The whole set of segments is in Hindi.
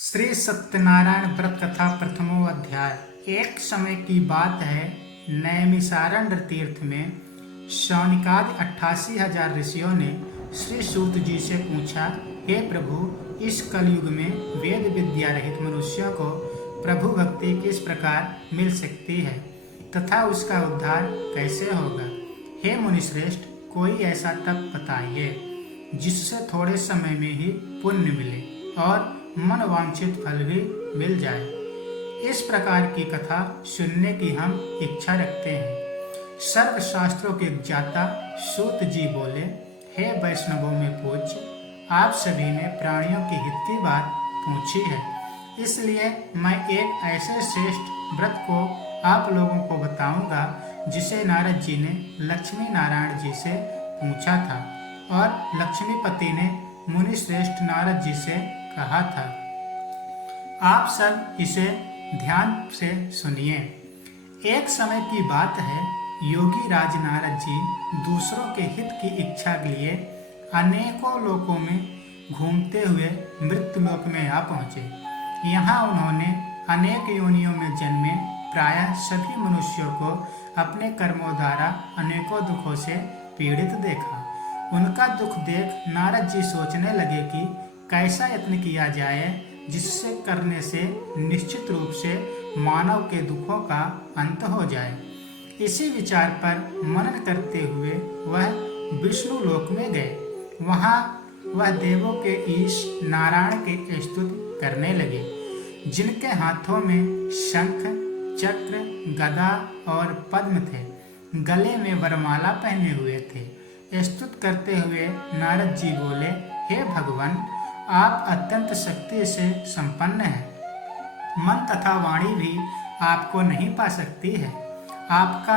श्री सत्यनारायण व्रत कथा प्रथमो अध्याय। एक समय की बात है, नैमिषारण्य तीर्थ में शौनकादि 88,000 ऋषियों ने श्री सूत जी से पूछा, हे प्रभु, इस कलयुग में वेद विद्या रहित मनुष्यों को प्रभु भक्ति किस प्रकार मिल सकती है तथा उसका उद्धार कैसे होगा। हे मुनिश्रेष्ठ, कोई ऐसा तप बताइए जिससे थोड़े समय में ही पुण्य मिले और मन वांछित फल भी मिल जाए। इस प्रकार की कथा सुनने की हम इच्छा रखते हैं। सर्व शास्त्रों के ज्ञाता सूत जी बोले, हे वैष्णवों में पूज्य, आप सभी ने प्राणियों के हित की बात पूछी है, इसलिए मैं एक ऐसे श्रेष्ठ व्रत को आप लोगों को बताऊंगा जिसे नारद जी ने लक्ष्मी नारायण जी से पूछा था और लक्ष्मीपति ने मुनि श्रेष्ठ नारद जी से कहा था। आप सब इसे ध्यान से सुनिए। एक समय की बात है, योगी राज नारद जी दूसरों के हित की इच्छा के लिए अनेकों लोकों में घूमते हुए मृत्युलोक में आ पहुँचे। यहाँ उन्होंने अनेक योनियों में जन्मे प्रायः सभी मनुष्यों को अपने कर्मों द्वारा अनेकों दुखों से पीड़ित देखा। उनका दुख देख नारद जी सोचने लगे कि कैसा यत्न किया जाए जिससे करने से निश्चित रूप से मानव के दुखों का अंत हो जाए। इसी विचार पर मनन करते हुए वह विष्णु लोक में गए। वहाँ वह देवों के ईश नारायण के स्तुति करने लगे, जिनके हाथों में शंख, चक्र, गदा और पद्म थे। गले में वरमाला पहने हुए थे। स्तुति करते हुए नारद जी बोले, हे भगवान, आप अत्यंत शक्ति से संपन्न हैं। मन तथा वाणी भी आपको नहीं पा सकती है। आपका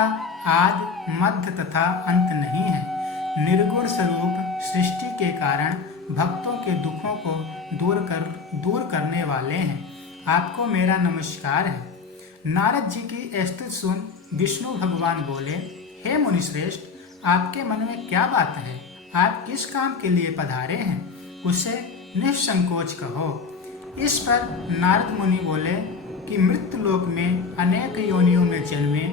आदि मध्य तथा अंत नहीं है। निर्गुण स्वरूप सृष्टि के कारण भक्तों के दुखों को दूर करने वाले हैं। आपको मेरा नमस्कार है। नारद जी की स्तुति सुन विष्णु भगवान बोले, हे मुनिश्रेष्ठ, आपके मन में क्या बात है? आप किस काम के लिए पधारे हैं, उसे निसंकोच कहो। इस पर नारद मुनि बोले कि मृत्युलोक में अनेक योनियों में जन्मे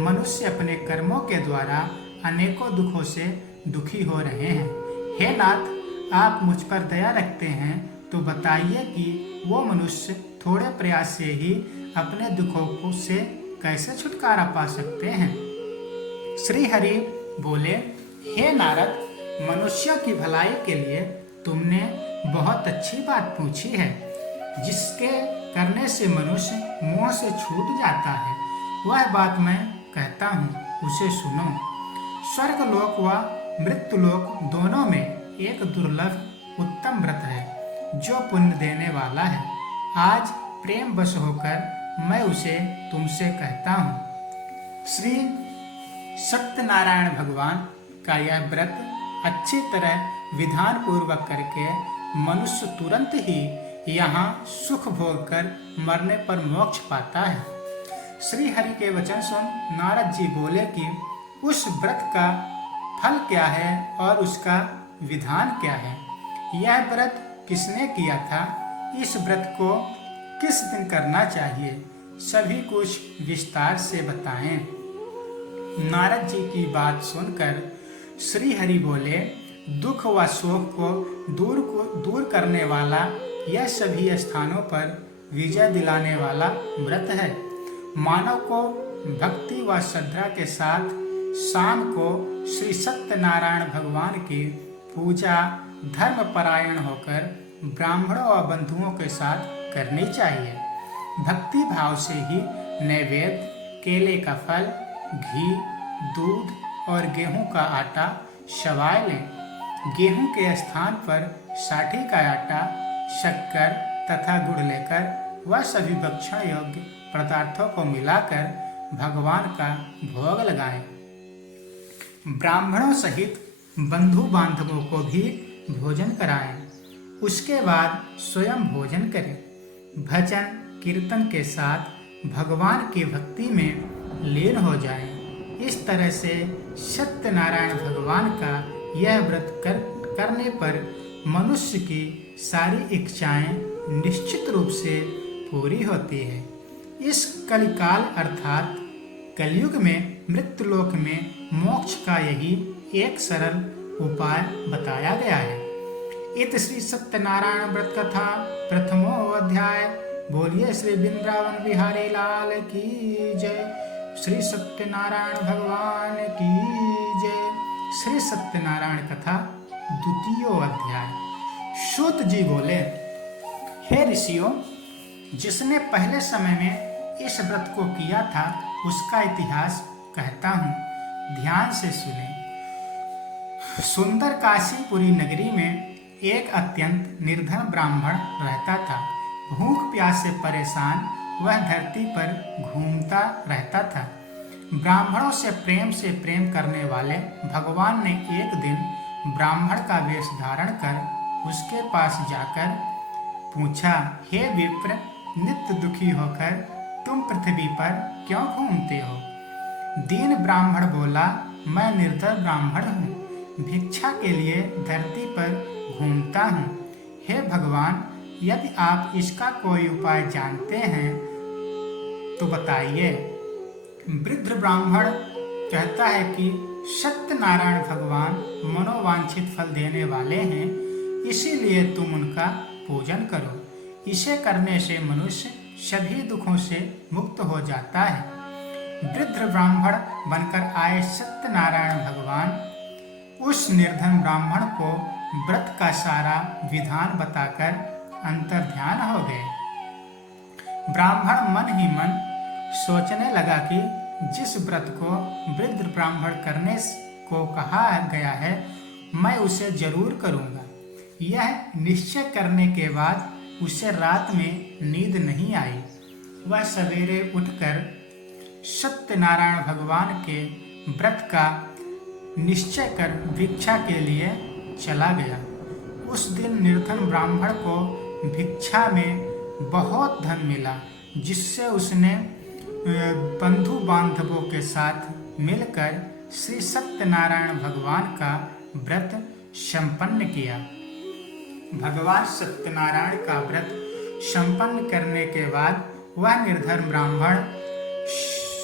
मनुष्य अपने कर्मों के द्वारा अनेकों दुखों से दुखी हो रहे हैं। हे नाथ, आप मुझ पर दया रखते हैं तो बताइए कि वो मनुष्य थोड़े प्रयास से ही अपने दुखों से कैसे छुटकारा पा सकते हैं। श्री हरि बोले, हे नारद, मनुष्यों की भलाई के लिए तुमने बहुत अच्छी बात पूछी है। जिसके करने से मनुष्य मोह से छूट जाता है, वह बात मैं कहता हूँ, उसे सुनो। स्वर्गलोक व मृत्युलोक दोनों में एक दुर्लभ उत्तम व्रत है जो पुण्य देने वाला है। आज प्रेम वश होकर मैं उसे तुमसे कहता हूँ। श्री सत्यनारायण भगवान का यह व्रत अच्छी तरह विधान पूर्वक करके मनुष्य तुरंत ही यहाँ सुख भोग कर मरने पर मोक्ष पाता है। श्री हरि के वचन सुन नारद जी बोले कि उस व्रत का फल क्या है और उसका विधान क्या है। यह व्रत किसने किया था? इस व्रत को किस दिन करना चाहिए? सभी कुछ विस्तार से बताएं। नारद जी की बात सुनकर श्री हरि बोले, दुख व शोक को दूर करने वाला यह सभी स्थानों पर विजय दिलाने वाला व्रत है। मानव को भक्ति व श्रद्धा के साथ शाम को श्री सत्यनारायण भगवान की पूजा धर्मपरायण होकर ब्राह्मणों व बंधुओं के साथ करनी चाहिए। भक्ति भाव से ही नैवेद्य, केले का फल, घी, दूध और गेहूं का आटा शवाय लें। गेहूं के स्थान पर साठी का आटा, शक्कर तथा गुड़ लेकर वह सभी भक्षण योग्य पदार्थों को मिलाकर भगवान का भोग लगाएं। ब्राह्मणों सहित बंधु बांधवों को भी भोजन कराएं। उसके बाद स्वयं भोजन करें। भजन कीर्तन के साथ भगवान की भक्ति में लीन हो जाएं। इस तरह से सत्यनारायण भगवान का यह व्रत करने पर मनुष्य की सारी इच्छाएं निश्चित रूप से पूरी होती है। इस कलिकाल अर्थात कलयुग में मृत्युलोक में मोक्ष का यही एक सरल उपाय बताया गया है। इत श्री सत्यनारायण व्रत कथा प्रथमो अध्याय। बोलिए श्री वृंदावन बिहारी लाल की जय। श्री सत्यनारायण भगवान की जय। श्री सत्यनारायण कथा द्वितीय अध्याय। सूत जी बोले, हे ऋषियों, जिसने पहले समय में इस व्रत को किया था उसका इतिहास कहता हूँ, ध्यान से सुने। सुंदर काशीपुरी नगरी में एक अत्यंत निर्धन ब्राह्मण रहता था। भूख प्यास से परेशान वह धरती पर घूमता रहता था। ब्राह्मणों से प्रेम करने वाले भगवान ने एक दिन ब्राह्मण का वेश धारण कर उसके पास जाकर पूछा, हे विप्र, नित्य दुखी होकर तुम पृथ्वी पर क्यों घूमते हो? दीन ब्राह्मण बोला, मैं निर्धन ब्राह्मण हूँ, भिक्षा के लिए धरती पर घूमता हूँ। हे भगवान, यदि आप इसका कोई उपाय जानते हैं तो बताइए। वृद्ध ब्राह्मण कहता है कि सत्यनारायण भगवान मनोवांछित फल देने वाले हैं, इसीलिए तुम उनका पूजन करो। इसे करने से मनुष्य सभी दुखों से मुक्त हो जाता है। वृद्ध ब्राह्मण बनकर आए सत्यनारायण भगवान उस निर्धन ब्राह्मण को व्रत का सारा विधान बताकर अंतर्ध्यान हो गए। ब्राह्मण मन ही मन सोचने लगा कि जिस व्रत को वृद्ध ब्राह्मण करने को कहा गया है, मैं उसे जरूर करूंगा। यह निश्चय करने के बाद उसे रात में नींद नहीं आई। वह सवेरे उठकर सत्यनारायण भगवान के व्रत का निश्चय कर भिक्षा के लिए चला गया। उस दिन निर्धन ब्राह्मण को भिक्षा में बहुत धन मिला, जिससे उसने बंधु बांधवों के साथ मिलकर श्री सत्यनारायण भगवान का व्रत संपन्न किया। भगवान सत्यनारायण का व्रत संपन्न करने के बाद वह निर्धन ब्राह्मण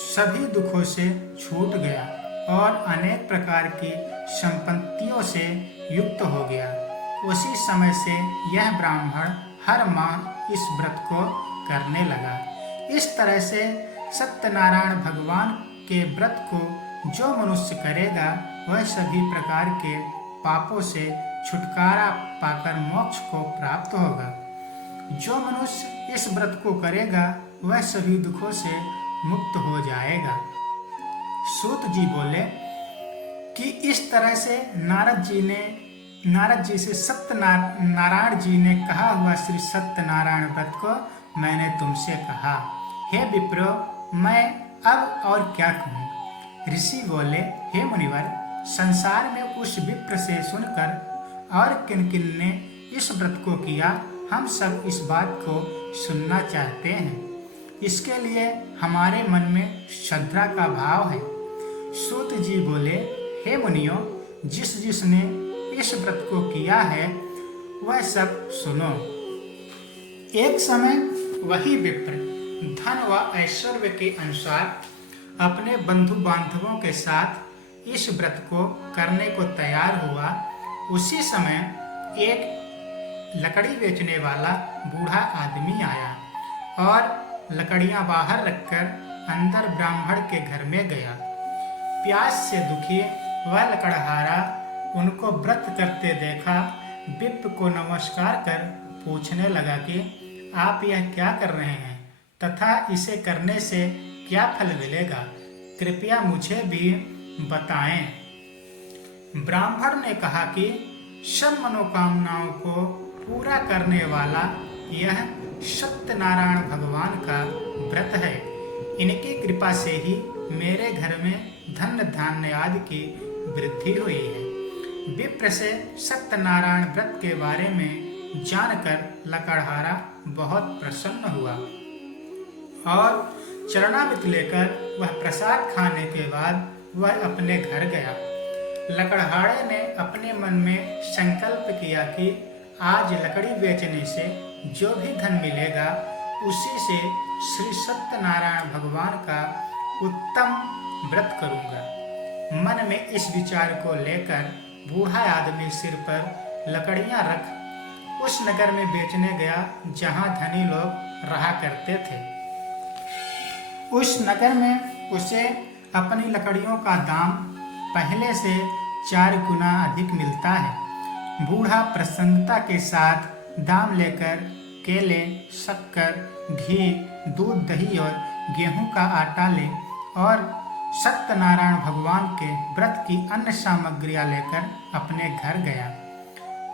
सभी दुखों से छूट गया और अनेक प्रकार की संपत्तियों से युक्त हो गया। उसी समय से यह ब्राह्मण हर माह इस व्रत को करने लगा। इस तरह से सत्यनारायण भगवान के व्रत को जो मनुष्य करेगा वह सभी प्रकार के पापों से छुटकारा पाकर मोक्ष को प्राप्त होगा। जो मनुष्य इस व्रत को करेगा वह सभी दुखों से मुक्त हो जाएगा। सूत जी बोले कि इस तरह से नारद जी से सत्यनारायण जी ने कहा हुआ श्री सत्यनारायण व्रत को मैंने तुमसे कहा। हे विप्रो, मैं अब और क्या कहूँ? ऋषि बोले, हे मुनिवर, संसार में उस विप्र से सुनकर और किन किन ने इस व्रत को किया, हम सब इस बात को सुनना चाहते हैं। इसके लिए हमारे मन में श्रद्धा का भाव है। सूत जी बोले, हे मुनियों, जिसने इस व्रत को किया है वह सब सुनो। एक समय वही विप्र धन व ऐश्वर्य के अनुसार अपने बंधु बांधवों के साथ इस व्रत को करने को तैयार हुआ। उसी समय एक लकड़ी बेचने वाला बूढ़ा आदमी आया और लकड़ियां बाहर रखकर अंदर ब्राह्मण के घर में गया। प्यास से दुखी वह लकड़हारा उनको व्रत करते देखा। विप्र को नमस्कार कर पूछने लगा कि आप यह क्या कर रहे हैं तथा इसे करने से क्या फल मिलेगा, कृपया मुझे भी बताएं। ब्राह्मण ने कहा कि सब मनोकामनाओं को पूरा करने वाला यह सत्यनारायण भगवान का व्रत है। इनकी कृपा से ही मेरे घर में धन धान्य आदि की वृद्धि हुई है। विप्र से सत्यनारायण व्रत के बारे में जानकर लकड़हारा बहुत प्रसन्न हुआ और चरणामृत लेकर वह प्रसाद खाने के बाद वह अपने घर गया। लकड़हारे ने अपने मन में संकल्प किया कि आज लकड़ी बेचने से जो भी धन मिलेगा उसी से श्री सत्यनारायण भगवान का उत्तम व्रत करूंगा। मन में इस विचार को लेकर बूढ़ा आदमी सिर पर लकड़ियां रख उस नगर में बेचने गया जहां धनी लोग रहा करते थे। उस नगर में उसे अपनी लकड़ियों का दाम पहले से 4 गुना अधिक मिलता है। बूढ़ा प्रसन्नता के साथ दाम लेकर केले, शक्कर, घी, दूध, दही और गेहूं का आटा ले और सत्यनारायण भगवान के व्रत की अन्य सामग्रियां लेकर अपने घर गया।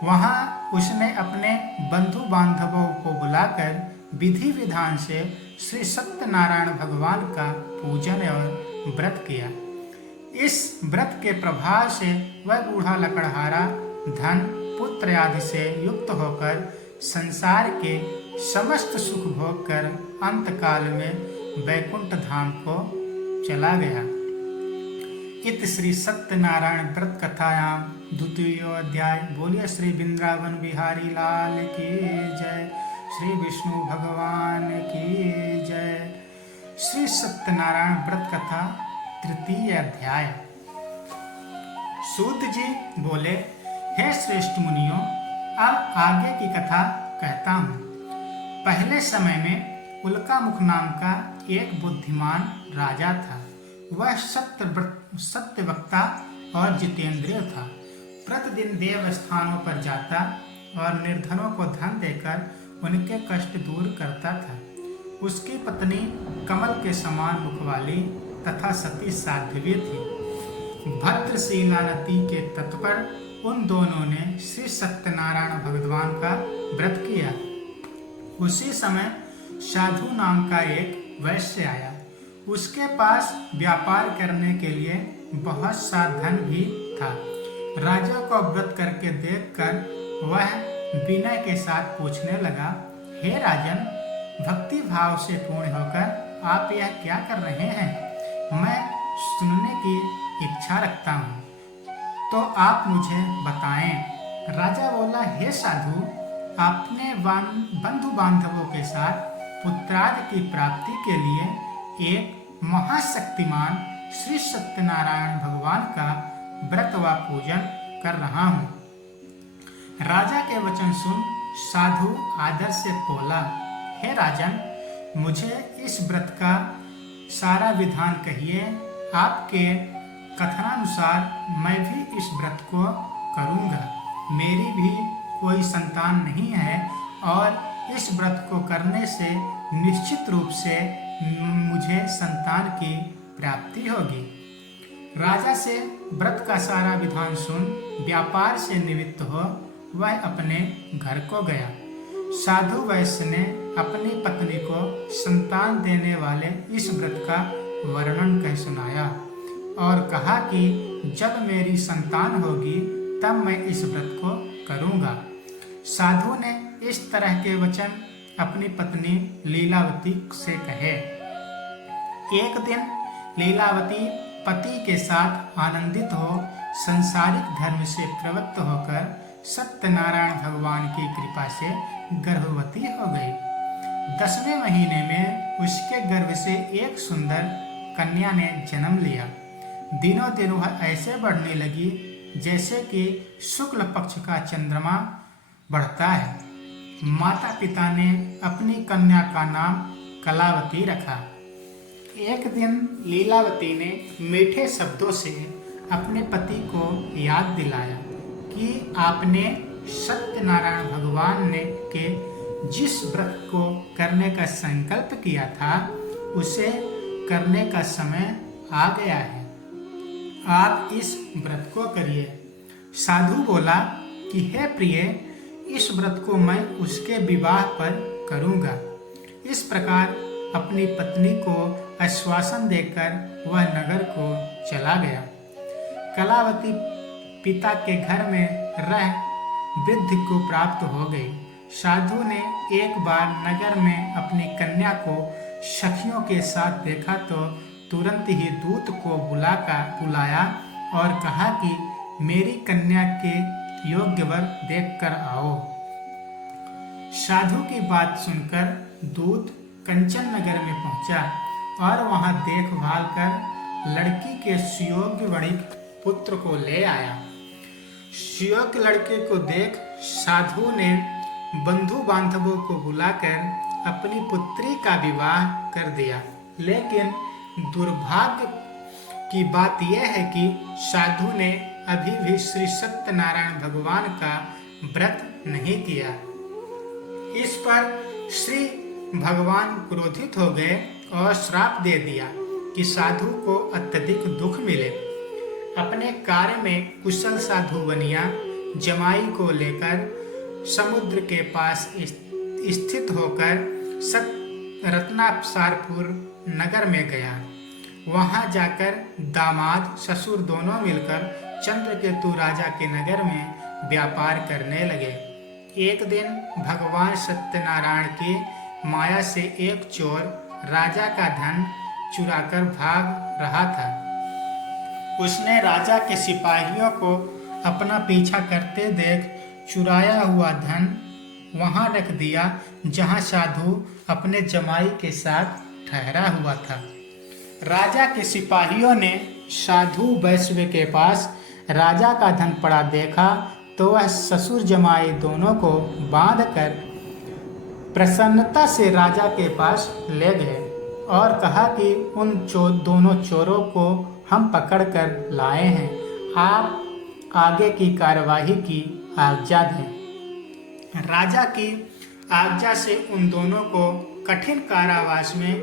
वहां उसने अपने बंधु बांधवों को बुलाकर विधि विधान से श्री सत्यनारायण भगवान का पूजन और व्रत किया। इस व्रत के प्रभाव से वह बूढ़ा लकड़हारा धन, पुत्र आदि से युक्त होकर संसार के समस्त सुख भोग कर अंतकाल में वैकुंठ धाम को चला गया। इत श्री सत्यनारायण व्रत कथायां द्वितीय अध्याय। बोलिए श्री वृंदावन बिहारी लाल की जय, श्री विष्णु भगवान की जय। श्री सत्यनारायण व्रत कथा तृतीय अध्याय। सूत जी बोले, हे श्रेष्ठ मुनियों, अब आगे की कथा कहता हूँ। पहले समय में उल्कामुख नाम का एक बुद्धिमान राजा था। वह सत्यवक्ता और जितेंद्रिय था। प्रतिदिन देव स्थानों पर जाता और निर्धनों को धन देकर उनके कष्ट दूर करता था। उसकी पत्नी कमल के समान मुख वाली तथा सती साध्वी थी। भद्रशीला नदी के तट पर उन दोनों ने श्री सत्यनारायण भगवान का व्रत किया। उसी समय साधु नाम का एक वैश्य आया। उसके पास व्यापार करने के लिए बहुत सा धन भी था। राजा को व्रत करके देखकर वह विनय के साथ पूछने लगा, हे राजन, भक्ति भाव से पूर्ण होकर आप यह क्या कर रहे हैं? मैं सुनने की इच्छा रखता हूँ, तो आप मुझे बताएं। राजा बोला, हे साधु, अपने बंधु बांधवों के साथ पुत्रादि की प्राप्ति के लिए एक महाशक्तिमान श्री सत्यनारायण भगवान का व्रत व पूजन कर रहा हूँ। राजा के वचन सुन साधु आदर से बोला, हे राजन, मुझे इस व्रत का सारा विधान कहिए। आपके कथनानुसार मैं भी इस व्रत को करूँगा। मेरी भी कोई संतान नहीं है और इस व्रत को करने से निश्चित रूप से मुझे संतान की प्राप्ति होगी। राजा से व्रत का सारा विधान सुन व्यापार से निवृत्त हो वह अपने घर को गया। साधु वैश्य ने अपनी पत्नी को संतान देने वाले इस व्रत का वर्णन कह सुनाया और कहा कि जब मेरी संतान होगी तब मैं इस व्रत को करूँगा। साधु ने इस तरह के वचन अपनी पत्नी लीलावती से कहे। एक दिन लीलावती पति के साथ आनंदित हो संसारिक धर्म से प्रवृत्त होकर सत्यनारायण भगवान की कृपा से गर्भवती हो गई। 10वें महीने में उसके गर्भ से एक सुंदर कन्या ने जन्म लिया। दिनों दिन वह ऐसे बढ़ने लगी जैसे कि शुक्ल पक्ष का चंद्रमा बढ़ता है। माता पिता ने अपनी कन्या का नाम कलावती रखा। एक दिन लीलावती ने मीठे शब्दों से अपने पति को याद दिलाया कि आपने सत्यनारायण भगवान ने के जिस व्रत को करने का संकल्प किया था उसे करने का समय आ गया है। आप इस व्रत को करिए। साधु बोला कि हे प्रिय, इस व्रत को मैं उसके विवाह पर करूँगा। इस प्रकार अपनी पत्नी को आश्वासन देकर वह नगर को चला गया। कलावती पिता के घर में रह वृद्धि को प्राप्त हो गई। साधु ने एक बार नगर में अपनी कन्या को सखियों के साथ देखा तो तुरंत ही दूत को बुलाया और कहा कि मेरी कन्या के योग्य वर देखकर आओ। साधु की बात सुनकर दूत कंचन नगर में पहुंचा और वहां देखभाल कर लड़की के सुयोग्य वणिक पुत्र को ले आया। सुयोग्य लड़के को देख साधु ने बंधु बांधवों को बुलाकर अपनी पुत्री का विवाह कर दिया। लेकिन दुर्भाग्य की बात यह है कि साधु ने अभी भी श्री सत्यनारायण भगवान का व्रत नहीं किया। इस पर श्री भगवान क्रोधित हो गए और श्राप दे दिया कि साधु को अत्यधिक दुख मिले। अपने कार्य में कुशल साधु बनिया जमाई को लेकर समुद्र के पास स्थित होकर रत्नापसारपुर नगर में गया। वहां जाकर दामाद ससुर दोनों मिलकर चंद्रकेतु राजा के नगर में व्यापार करने लगे। एक दिन भगवान सत्यनारायण की माया से एक चोर राजा का धन चुराकर भाग रहा था। उसने राजा के सिपाहियों को अपना पीछा करते देख चुराया हुआ धन वहां रख दिया जहां साधु अपने जमाई के साथ ठहरा हुआ था। राजा के सिपाहियों ने साधु वैश्य के पास राजा का धन पड़ा देखा तो वह ससुर जमाई दोनों को बांधकर प्रसन्नता से राजा के पास ले गए और कहा कि उन दोनों चोरों को हम पकड़ कर लाए हैं, आप आगे की कार्यवाही की आज्ञा दें। राजा की आज्ञा से उन दोनों को कठिन कारावास में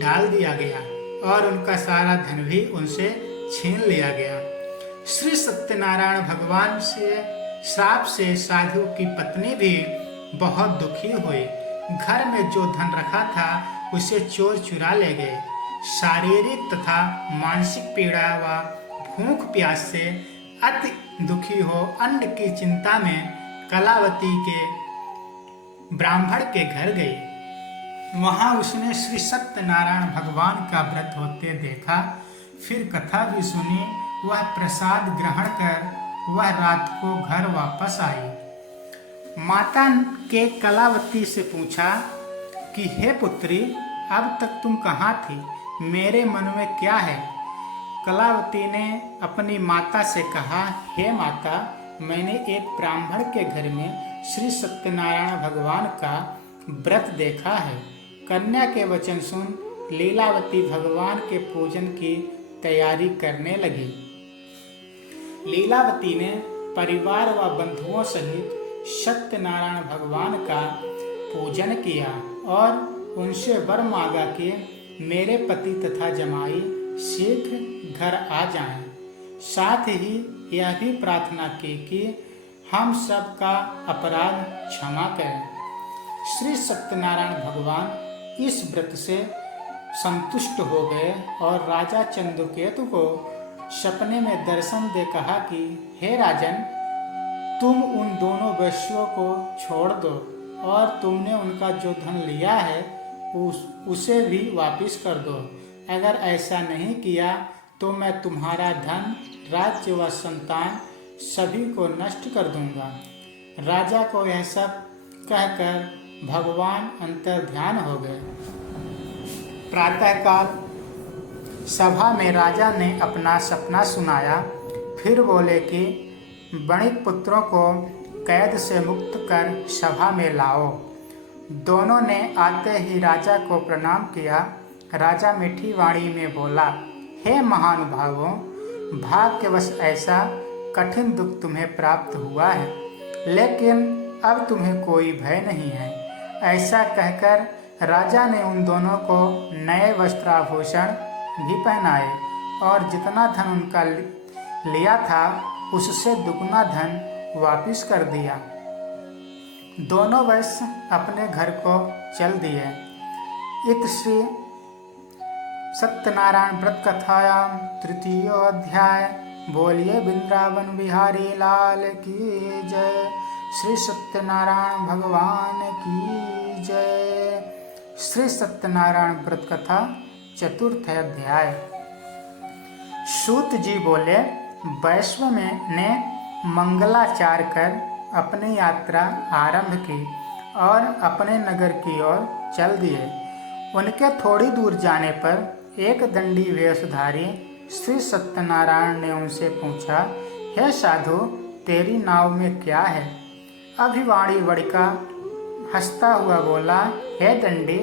डाल दिया गया और उनका सारा धन भी उनसे छीन लिया गया। श्री सत्यनारायण भगवान से श्राप से साधु की पत्नी भी बहुत दुखी हुई। घर में जो धन रखा था उसे चोर चुरा ले गए। शारीरिक तथा मानसिक पीड़ा व भूख प्यास से अति दुखी हो अन्न की चिंता में कलावती के ब्राह्मण के घर गई। वहां उसने श्री सत्यनारायण भगवान का व्रत होते देखा। फिर कथा भी सुनी। वह प्रसाद ग्रहण कर वह रात को घर वापस आई। माता के कलावती से पूछा कि हे पुत्री, अब तक तुम कहाँ थी? मेरे मन में क्या है? कलावती ने अपनी माता से कहा, हे माता, मैंने एक ब्राह्मण के घर में श्री सत्यनारायण भगवान का व्रत देखा है। कन्या के वचन सुन लीलावती भगवान के पूजन की तैयारी करने लगी। लीलावती ने परिवार व बंधुओं सहित सत्यनारायण भगवान का पूजन किया और उनसे वर मांगा कि मेरे पति तथा जमाई शीघ्र घर आ जाएं। साथ ही यह भी प्रार्थना की कि हम सब का अपराध क्षमा करें। श्री सत्यनारायण भगवान इस व्रत से संतुष्ट हो गए और राजा चंद्रकेतु को सपने में दर्शन दे कहा कि हे राजन, तुम उन दोनों वैश्यों को छोड़ दो और तुमने उनका जो धन लिया है उसे भी वापस कर दो। अगर ऐसा नहीं किया तो मैं तुम्हारा धन, राज्य व संतान सभी को नष्ट कर दूंगा। राजा को यह सब कहकर भगवान अंतर्ध्यान हो गए। प्रातःकाल सभा में राजा ने अपना सपना सुनाया। फिर बोले कि वणिक पुत्रों को कैद से मुक्त कर सभा में लाओ। दोनों ने आते ही राजा को प्रणाम किया। राजा मीठी वाणी में बोला, हे महानुभावों, भाग्यवश ऐसा कठिन दुख तुम्हें प्राप्त हुआ है, लेकिन अब तुम्हें कोई भय नहीं है। ऐसा कहकर राजा ने उन दोनों को नए वस्त्राभूषण भी पहनाए और जितना धन उनका लिया था उससे दुगना धन वापिस कर दिया। दोनों वैश्य अपने घर को चल दिए। इत श्री सत्यनारायण व्रत कथायां तृतीय अध्याय। बोलिए वृंदावन बिहारी लाल की जय। श्री सत्यनारायण भगवान की जय। श्री सत्यनारायण व्रत कथा चतुर्थ अध्याय। सूत जी बोले, वैश्व ने मंगलाचार कर अपनी यात्रा आरंभ की और अपने नगर की ओर चल दिए। उनके थोड़ी दूर जाने पर एक दंडी वेशधारी श्री सत्यनारायण ने उनसे पूछा, हे साधु, तेरी नाव में क्या है? अभिवाणी वड़िका हंसता हुआ बोला, हे दंडी,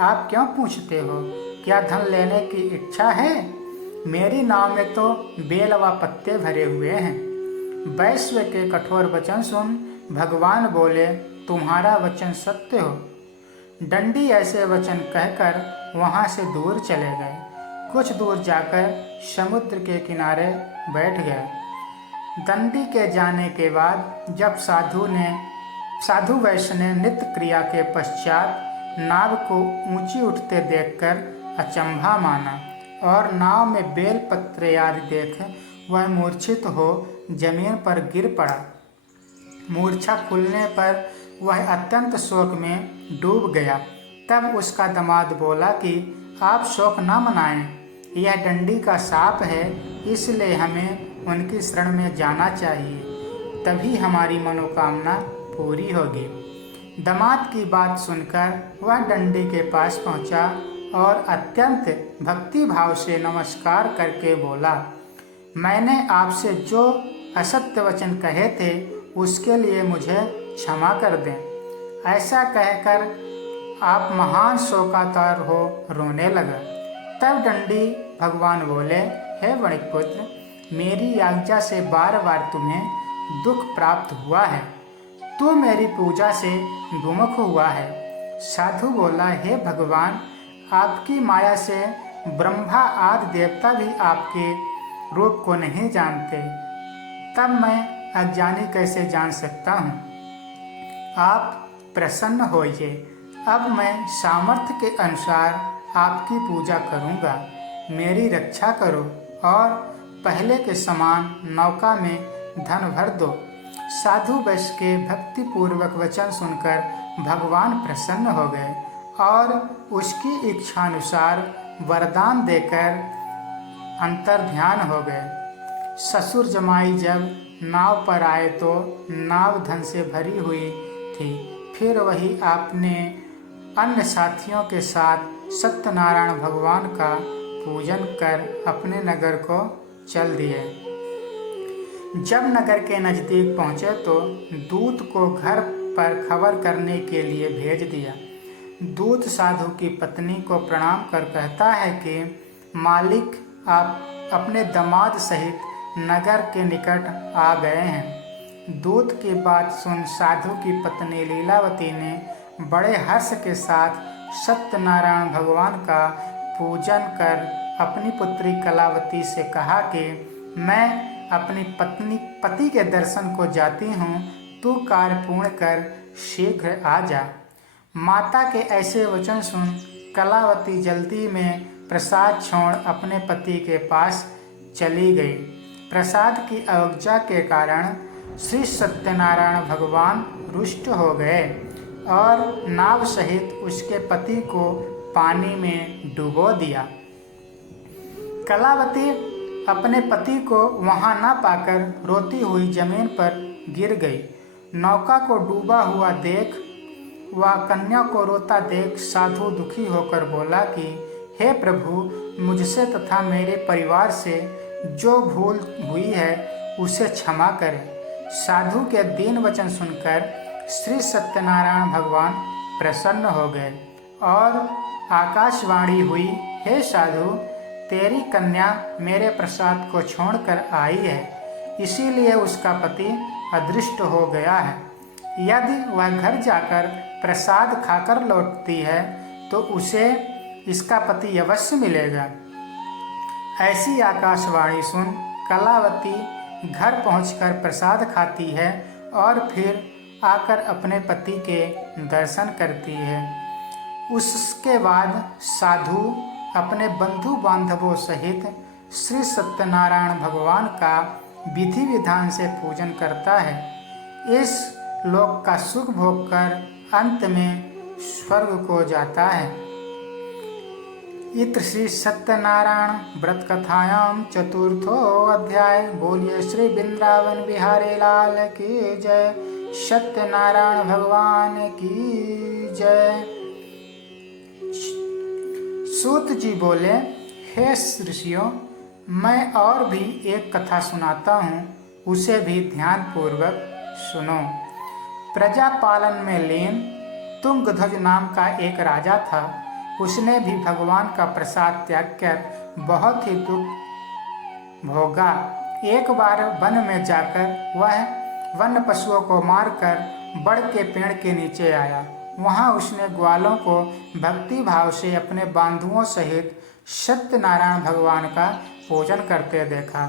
आप क्यों पूछते हो? क्या धन लेने की इच्छा है? मेरी नाव में तो बेल व पत्ते भरे हुए हैं। वैश्य के कठोर वचन सुन भगवान बोले, तुम्हारा वचन सत्य हो। दंडी ऐसे वचन कहकर वहां से दूर चले गए। कुछ दूर जाकर समुद्र के किनारे बैठ गए। दंडी के जाने के बाद जब साधु वैश्य ने नित्य क्रिया के पश्चात नाव को ऊंची उठते देखकर अचंभा माना और नाव में बेल पत्र आदि देख वह मूर्छित हो जमीन पर गिर पड़ा। मूर्छा खुलने पर वह अत्यंत शोक में डूब गया। तब उसका दामाद बोला कि आप शोक न मनाएं, यह दंडी का शाप है, इसलिए हमें उनकी शरण में जाना चाहिए, तभी हमारी मनोकामना पूरी होगी। दामाद की बात सुनकर वह दंडी के पास पहुंचा और अत्यंत भक्ति भाव से नमस्कार करके बोला, मैंने आपसे जो असत्य वचन कहे थे उसके लिए मुझे क्षमा कर दें। ऐसा कहकर आप महान शोकातुर हो रोने लगा। तब दंडी भगवान बोले, हे वणिकपुत्र, मेरी आज्ञा से बार बार तुम्हें दुख प्राप्त हुआ है, तू मेरी पूजा से विमुख हुआ है। साधु बोला, हे भगवान, आपकी माया से ब्रह्मा आदि देवता भी आपके रूप को नहीं जानते, तब मैं अज्ञानी कैसे जान सकता हूँ? आप प्रसन्न होइए, अब मैं सामर्थ्य के अनुसार आपकी पूजा करूँगा। मेरी रक्षा करो और पहले के समान नौका में धन भर दो। साधु वैश्य के भक्तिपूर्वक वचन सुनकर भगवान प्रसन्न हो गए और उसकी इच्छानुसार वरदान देकर अंतर्ध्यान हो गए। ससुर जमाई जब नाव पर आए तो नाव धन से भरी हुई थी। फिर वही अपने अन्य साथियों के साथ सत्यनारायण भगवान का पूजन कर अपने नगर को चल दिए। जब नगर के नज़दीक पहुँचे तो दूत को घर पर खबर करने के लिए भेज दिया। दूत साधु की पत्नी को प्रणाम कर कहता है कि मालिक, आप अपने दामाद सहित नगर के निकट आ गए हैं। दूत की बात सुन साधु की पत्नी लीलावती ने बड़े हर्ष के साथ सत्यनारायण भगवान का पूजन कर अपनी पुत्री कलावती से कहा कि मैं अपनी पति के दर्शन को जाती हूँ, तू कार्य पूर्ण कर शीघ्र आ जा। माता के ऐसे वचन सुन कलावती जल्दी में प्रसाद छोड़ अपने पति के पास चली गई। प्रसाद की अवज्ञा के कारण श्री सत्यनारायण भगवान रुष्ट हो गए और नाव सहित उसके पति को पानी में डुबो दिया। कलावती अपने पति को वहां न पाकर रोती हुई जमीन पर गिर गई। नौका को डूबा हुआ देख व कन्या को रोता देख साधु दुखी होकर बोला कि हे प्रभु, मुझसे तथा मेरे परिवार से जो भूल हुई है उसे क्षमा करें। साधु के दीन वचन सुनकर श्री सत्यनारायण भगवान प्रसन्न हो गए और आकाशवाणी हुई, हे साधु, तेरी कन्या मेरे प्रसाद को छोड़कर आई है, इसीलिए उसका पति अदृष्ट हो गया है। यदि वह घर जाकर प्रसाद खाकर लौटती है तो उसे इसका पति अवश्य मिलेगा। ऐसी आकाशवाणी सुन कलावती घर पहुंचकर प्रसाद खाती है और फिर आकर अपने पति के दर्शन करती है। उसके बाद साधु अपने बंधु बांधवों सहित श्री सत्यनारायण भगवान का विधि विधान से पूजन करता है। इस लोक का सुख भोग कर अंत में स्वर्ग को जाता है। इत्र श्री सत्यनारायण व्रत कथायाम चतुर्थो अध्याय। बोलिए श्री वृंदावन बिहारी लाल की जय। सत्यनारायण भगवान की जय। सूत जी बोले, हे ऋषियों, मैं और भी एक कथा सुनाता हूँ, उसे भी ध्यान पूर्वक सुनो। प्रजा पालन में लीन तुंगध्वज नाम का एक राजा था। उसने भी भगवान का प्रसाद त्याग कर बहुत ही दुख भोगा। एक बार वन में जाकर वह वन्य पशुओं को मारकर बड़ के पेड़ के नीचे आया। वहां उसने ग्वालों को भक्ति भाव से अपने बांधुओं सहित सत्यनारायण भगवान का पूजन करते देखा।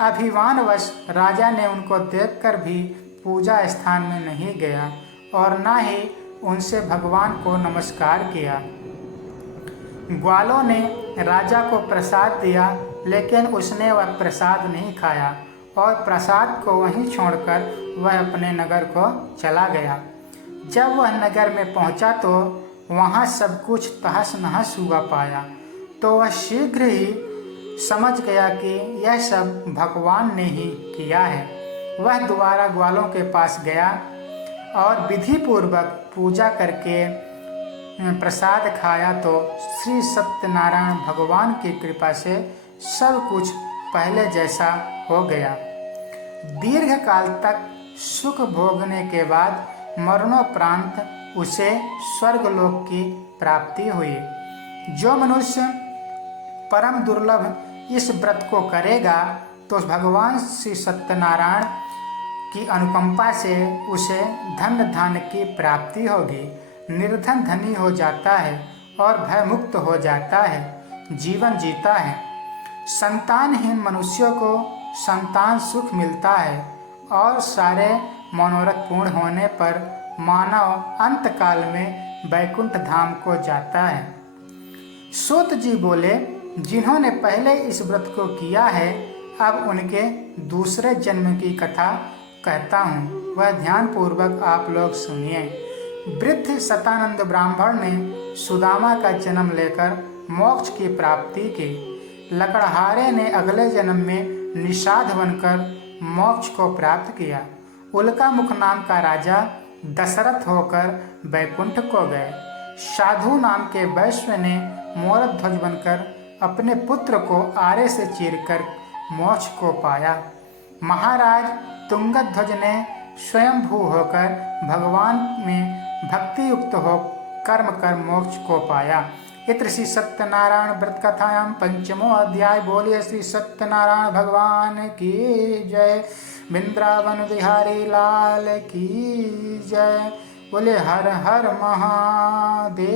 अभिमानवश राजा ने उनको देखकर भी पूजा स्थान में नहीं गया और न ही उनसे भगवान को नमस्कार किया। ग्वालों ने राजा को प्रसाद दिया, लेकिन उसने वह प्रसाद नहीं खाया और प्रसाद को वहीं छोड़कर वह अपने नगर को चला गया। जब वह नगर में पहुंचा तो वहां सब कुछ तहस नहस हुआ पाया, तो वह शीघ्र ही समझ गया कि यह सब भगवान ने ही किया है। वह दोबारा ग्वालों के पास गया और विधि पूर्वक पूजा करके प्रसाद खाया तो श्री सत्यनारायण भगवान की कृपा से सब कुछ पहले जैसा हो गया। दीर्घ काल तक सुख भोगने के बाद मरणोपरांत उसे स्वर्गलोक की प्राप्ति हुई। जो मनुष्य परम दुर्लभ इस व्रत को करेगा तो भगवान श्री सत्यनारायण की अनुकंपा से उसे धन धान्य की प्राप्ति होगी। निर्धन धनी हो जाता है और भयमुक्त हो जाता है, जीवन जीता है। संतानहीन मनुष्यों को संतान सुख मिलता है और सारे मनोरथ पूर्ण होने पर मानव अंतकाल में वैकुंठ धाम को जाता है। सूत जी बोले, जिन्होंने पहले इस व्रत को किया है, अब उनके दूसरे जन्म की कथा कहता हूँ, वह ध्यान पूर्वक आप लोग सुनिए। वृद्ध शतानंद ब्राह्मण ने सुदामा का जन्म लेकर मोक्ष की प्राप्ति की। लकड़हारे ने अगले जन्म में निषाद बनकर मोक्ष को प्राप्त किया। उल्का मुख नाम का राजा दशरथ होकर वैकुंठ को गए। साधु नाम के वैश्य ने मोरध्वज ध्वज बनकर अपने पुत्र को आरे से चीरकर मोक्ष को पाया। महाराज तुंगध्वज ने स्वयंभू होकर भगवान में भक्ति युक्त हो कर्म कर मोक्ष को पाया। इत्र श्री सत्यनारायण व्रत कथायाम पंचमो अध्याय। बोलिए श्री सत्यनारायण भगवान की जय। वृंदावन बिहारी लाल की जय। बोले हर हर महादेव।